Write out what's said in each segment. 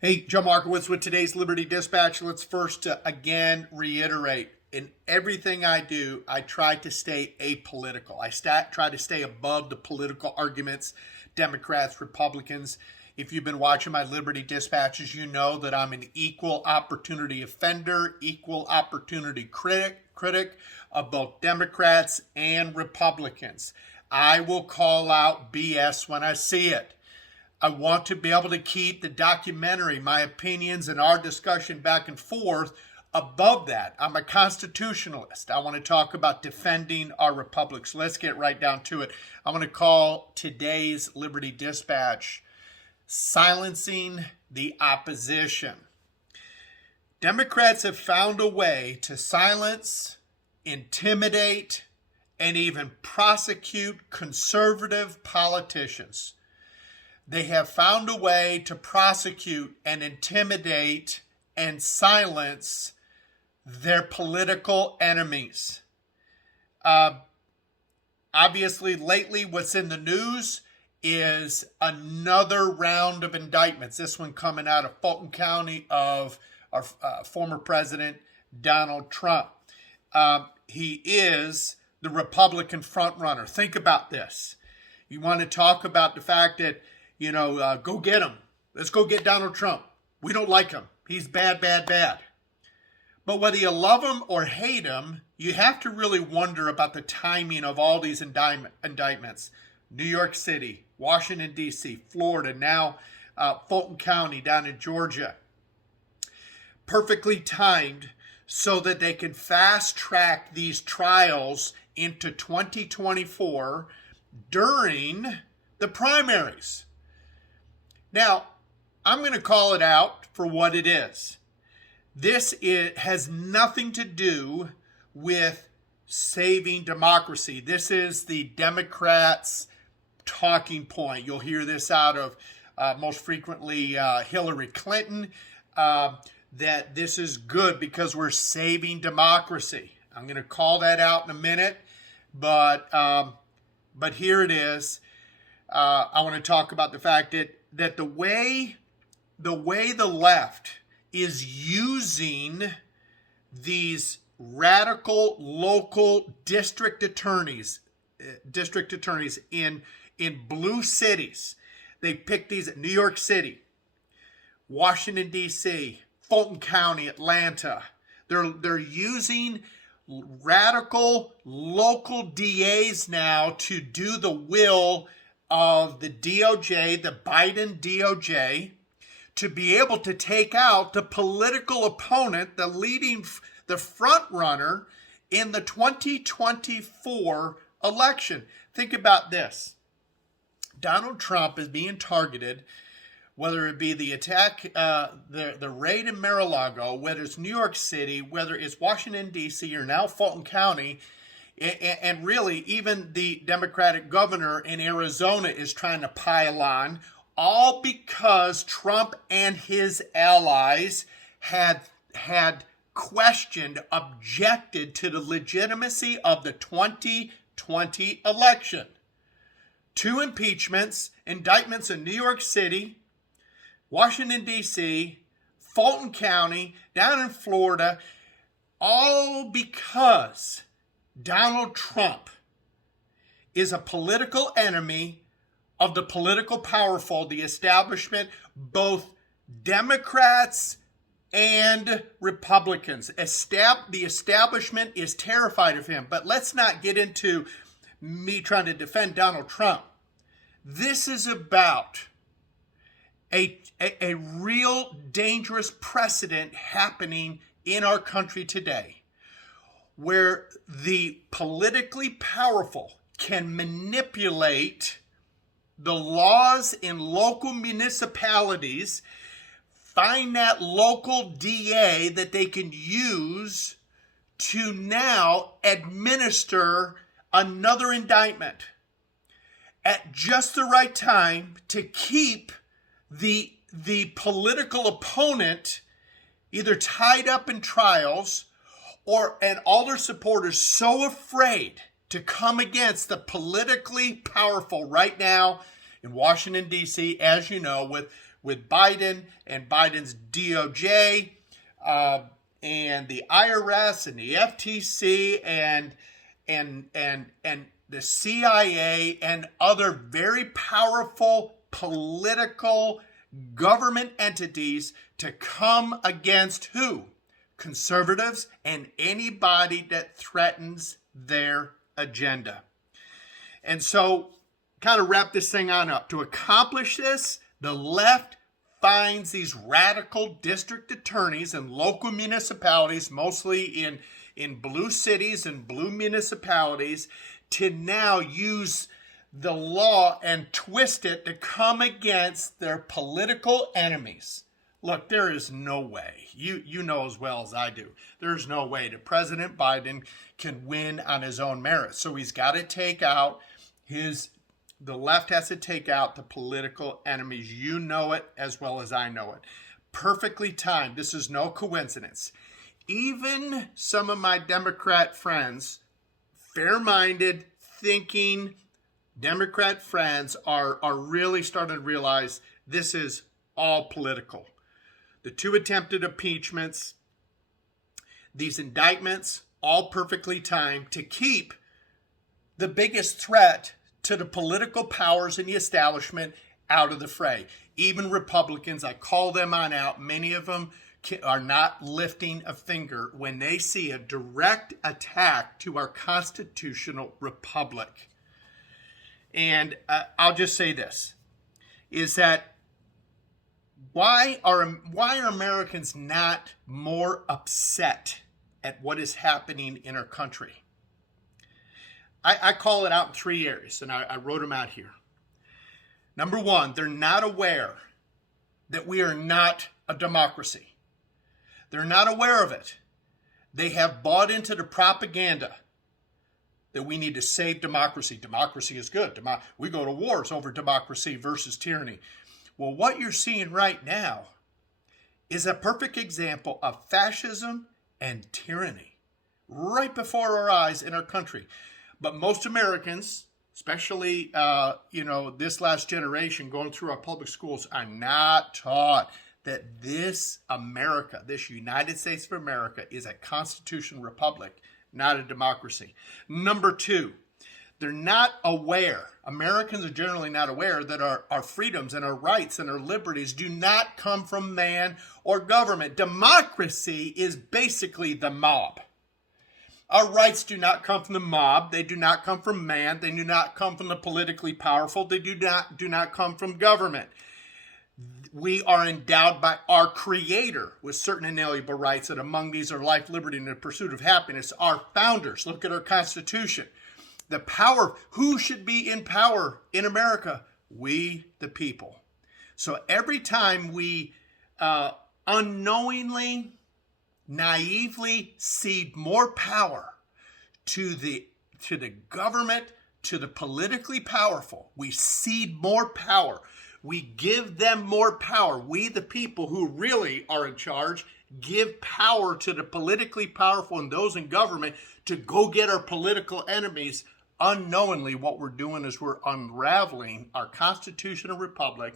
Hey, Joe Markowitz with today's Liberty Dispatch. Let's first again reiterate, in everything I do, I try to stay apolitical. I try to stay above the political arguments, Democrats, Republicans. If you've been watching my Liberty Dispatches, you know that I'm an equal opportunity offender, equal opportunity critic of both Democrats and Republicans. I will call out BS when I see it. I want to be able to keep the documentary, my opinions, and our discussion back and forth above that. I'm a constitutionalist. I want to talk about defending our republic. So let's get right down to it. I'm going to call today's Liberty Dispatch Silencing the Opposition. Democrats have found a way to silence, intimidate, and even prosecute conservative politicians. They have found a way to prosecute and intimidate and silence their political enemies. Obviously, lately, what's in the news is another round of indictments. This one coming out of Fulton County of our former president, Donald Trump. He is the Republican frontrunner. Think about this. You want to talk about the fact that go get him. Let's go get Donald Trump. We don't like him. He's bad, bad, bad. But whether you love him or hate him, you have to really wonder about the timing of all these indictments. New York City, Washington, D.C., Florida, now Fulton County down in Georgia. Perfectly timed so that they can fast track these trials into 2024 during the primaries. Now, I'm going to call it out for what it is. Has nothing to do with saving democracy. This is the Democrats' talking point. You'll hear this out of most frequently Hillary Clinton, that this is good because we're saving democracy. I'm going to call that out in a minute, but here it is. I want to talk about the fact that the way the left is using these radical local district attorneys in blue cities. They pick these at New York City, Washington, D.C., Fulton County, Atlanta. They're using radical local DAs now to do the will of the DOJ, the Biden DOJ, to be able to take out the political opponent, the front runner in the 2024 election. Think about this. Donald Trump is being targeted, whether it be the attack, the raid in Mar-a-Lago, whether it's New York City, whether it's Washington, D.C., or now Fulton County, and really even the Democratic governor in Arizona is trying to pile on, all because Trump and his allies had objected to the legitimacy of the 2020 election. 2 impeachments, indictments in New York City, Washington, D.C., Fulton County, down in Florida, all because Donald Trump is a political enemy of the political powerful, the establishment, both Democrats and Republicans. The establishment is terrified of him. But let's not get into me trying to defend Donald Trump. This is about a real dangerous precedent happening in our country today, where the politically powerful can manipulate the laws in local municipalities, find that local DA that they can use to now administer another indictment at just the right time to keep the political opponent either tied up in trials and all their supporters so afraid to come against the politically powerful right now in Washington, D.C., as you know, with Biden and Biden's DOJ and the IRS and the FTC and the CIA and other very powerful political government entities to come against who? Conservatives and anybody that threatens their agenda. And so, kind of wrap this thing on up. To accomplish this, the left finds these radical district attorneys in local municipalities, mostly in blue cities and blue municipalities, to now use the law and twist it to come against their political enemies. Look, there is no way, you know as well as I do, there's no way that President Biden can win on his own merits. So he's got to take out the left has to take out the political enemies. You know it as well as I know it. Perfectly timed. This is no coincidence. Even some of my Democrat friends, fair-minded, thinking Democrat friends are really starting to realize this is all political. The 2 attempted impeachments, these indictments, all perfectly timed to keep the biggest threat to the political powers in the establishment out of the fray. Even Republicans, I call them on out, many of them are not lifting a finger when they see a direct attack to our constitutional republic. And I'll just say this, is that why are Americans not more upset at what is happening in our country? I call it out in 3 areas, and I wrote them out here. Number 1, they're not aware that we are not a democracy. They're not aware of it. They have bought into the propaganda that we need to save democracy. Democracy is good. We go to wars over democracy versus tyranny. Well, what you're seeing right now is a perfect example of fascism and tyranny right before our eyes in our country. But most Americans, especially this last generation going through our public schools, are not taught that this America, this United States of America, is a constitutional republic, not a democracy. Number 2, they're not aware. Americans are generally not aware that our freedoms and our rights and our liberties do not come from man or government. Democracy is basically the mob. Our rights do not come from the mob. They do not come from man. They do not come from the politically powerful. They do not come from government. We are endowed by our Creator with certain inalienable rights, and among these are life, liberty, and the pursuit of happiness. Our founders, look at our Constitution. The power, who should be in power in America? We, the people. So every time we unknowingly, naively cede more power to the government, to the politically powerful, we cede more power. We give them more power. We, the people who really are in charge, give power to the politically powerful and those in government to go get our political enemies. Unknowingly, what we're doing is we're unraveling our constitutional republic.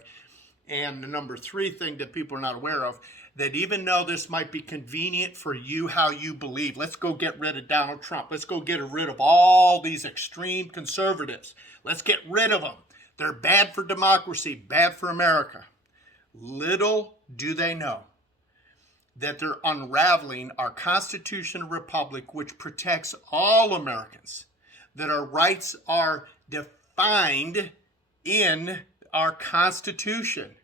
And the number 3 thing that people are not aware of, that even though this might be convenient for you, how you believe, let's go get rid of Donald Trump. Let's go get rid of all these extreme conservatives. Let's get rid of them. They're bad for democracy, bad for America. Little do they know that they're unraveling our constitutional republic, which protects all Americans, that our rights are defined in our Constitution.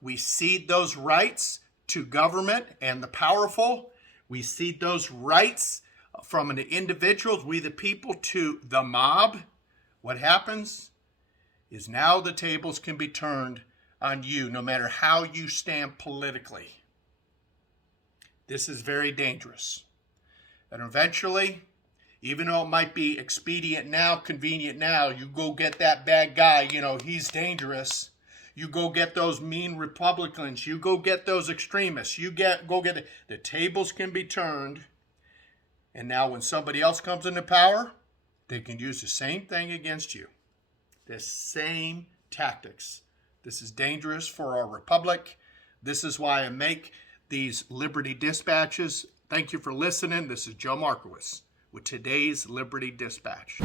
We cede those rights to government and the powerful. We cede those rights from an individual, we the people, to the mob. What happens is now the tables can be turned on you, no matter how you stand politically. This is very dangerous. And eventually, even though it might be expedient now, convenient now, you go get that bad guy, he's dangerous. You go get those mean Republicans. You go get those extremists. The tables can be turned. And now when somebody else comes into power, they can use the same thing against you. The same tactics This is dangerous for our republic. This is why I make these Liberty Dispatches. Thank you for listening. This is Joe Markowitz with today's Liberty Dispatch.